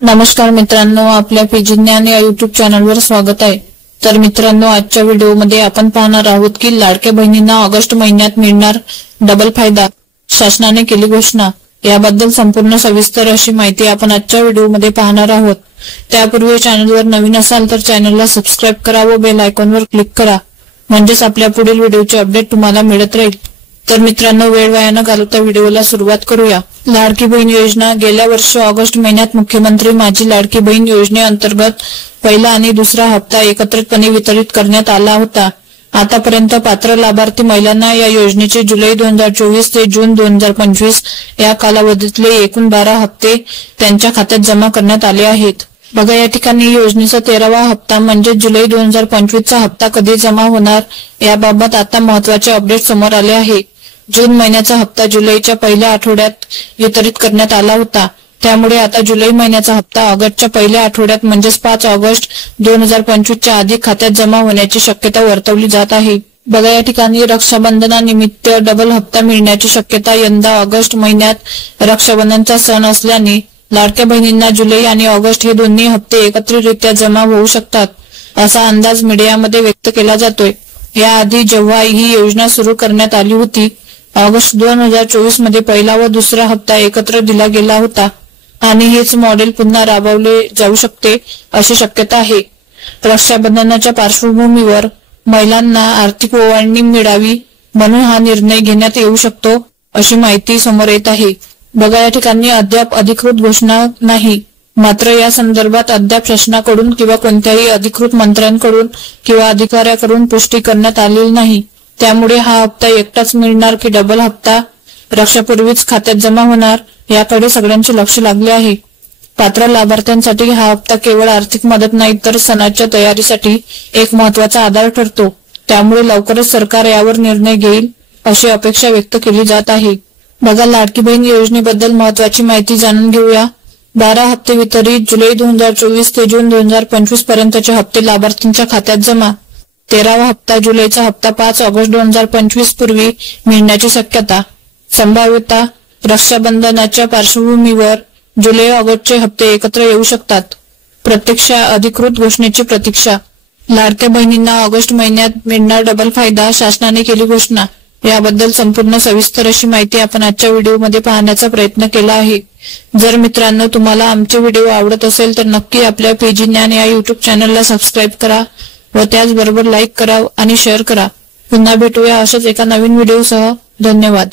नमस्कार मित्रांनो, आपल्या पीजी ज्ञान या युट्यूब चॅनलवर स्वागत आहे। तर मित्रांनो, आजच्या व्हिडिओमध्ये आपण पाहणार आहोत की लाडक्या बहिणींना ऑगस्ट महिन्यात मिळणार डबल फायदा, शासनाने केली घोषणा। याबद्दल संपूर्ण सविस्तर अशी माहिती आपण आजच्या व्हिडिओमध्ये पाहणार आहोत। त्यापूर्वी चॅनलवर नवीन असाल तर चॅनलला सबस्क्राइब करा व बेल आयकॉनवर क्लिक करा, म्हणजेच आपल्या पुढील व्हिडिओचे अपडेट तुम्हाला मिळत राहील। तर मित्रांनो, वेळ वाया न घालवता व्हिडिओला सुरुवात करूया। लाडकी बहीण योजना। गेल्या वर्षी ऑगस्ट महिन्यात मुख्यमंत्री माझी लाडकी बहीण योजनेअंतर्गत पहिला आणि दुसरा हप्ता एकत्रितपणे वितरित करण्यात आला होता। आतापर्यंत पात्र लाभार्थी महिलांना या योजनेचे जुलै 2024 ते जून 2025 या कालावधीतले एकूण 12 हप्ते त्यांच्या खात्यात जमा करण्यात आले आहेत। बघा, या ठिकाणी योजनेचा 13वा हप्ता म्हणजे जुलै 2025 चा हप्ता कधी जमा होणार याबाबत आता महत्त्वाचे अपडेट समोर आले आहे। जून महिन्याचा हप्ता जुलैच्या पहिल्या आठवड्यात वितरित करण्यात आला होता, त्यामुळे आता जुलै महिन्याचा हप्ता ऑगस्टच्या पहिल्या आठवड्यात म्हणजेच 5 ऑगस्ट 2025 च्या आधी खात्यात जमा होण्याची शक्यता वर्तवली जात आहे। बघा, या ठिकाणी रक्षाबंधनानिमित्त डबल हप्ता मिळण्याची शक्यता। यंदा ऑगस्ट महिन्यात रक्षाबंधनचा सण असल्याने लाडक्या बहिणींना जुलै आणि ऑगस्ट हे दोन्ही हप्ते एकत्रितरित्या जमा होऊ शकतात, असा अंदाज मीडियामध्ये व्यक्त केला जातोय। याआधी जेव्हा ही योजना सुरू करण्यात आली होती, ऑगस्ट 2024 मध्ये पहिला व दुसरा हप्ता एकत्र दिला गेला होता आणि हेच मॉडेल पुन्हा राबवले जाऊ शकते अशी शक्यता आहे। रक्षाबंधनाच्या पार्श्वभूमीवर महिलांना आर्थिक ओवाळणी मिळावी म्हणून हा निर्णय घेण्यात येऊ शकतो अशी माहिती समोर येत आहे। बघा, या ठिकाणी अद्याप अधिकृत घोषणा नाही, मात्र या संदर्भात अद्याप शासनाकडून किंवा कोणत्याही अधिकृत मंत्र्यांकडून किंवा अधिकाऱ्याकडून पुष्टी करण्यात आलेली नाही। त्यामुळे हा हप्ता एकटाच मिळणार की डबल हप्ता रक्षापूर्वीच खात्यात जमा होणार याकडे सगळ्यांचे लक्ष लागले आहे। पात्र लाभार्थ्यांसाठी हा हप्ता केवळ आर्थिक मदत नाही तर सणाच्या तयारीसाठी एक महत्त्वाचा आधार ठरतो। त्यामुळे लवकरच सरकार यावर निर्णय घेईल अशी अपेक्षा व्यक्त केली जात आहे। बघा, लाडकी बहीण योजनेबद्दल महत्त्वाची माहिती जाणून घेऊया। 12 हप्ते वितरित। जुलै 2024 ते जून 2025 पर्यंतचे हप्ते लाभार्थींच्या खात्यात जमा। 13वा हप्ता जुलैचा हप्ता 5 ऑगस्ट 2025 पूर्वी मिळण्याची शक्यता। संभाव्यता रक्षाबंधनाच्या पार्श्वभूमीवर जुलै ऑगस्टचे हप्ते एकत्र येऊ शकतात। प्रत्यक्ष अधिकृत घोषणेची प्रतीक्षा। लाडक्या बहिणींना ऑगस्ट महिन्यात मिळणार डबल फायदा, शासनाने केली घोषणा। याबद्दल संपूर्ण सविस्तर अशी माहिती आपण आजच्या व्हिडिओमध्ये पाहण्याचा प्रयत्न केला आहे। जर मित्रांनो तुम्हाला आमचे व्हिडिओ आवडत असेल तर नक्की आपल्या पीजी ज्ञान या युट्यूब चॅनलला सबस्क्राइब करा व त्याचबरोबर लाईक करा आणि शेअर करा। पुन्हा भेटूया अशाच एका नवीन व्हिडिओसह। धन्यवाद।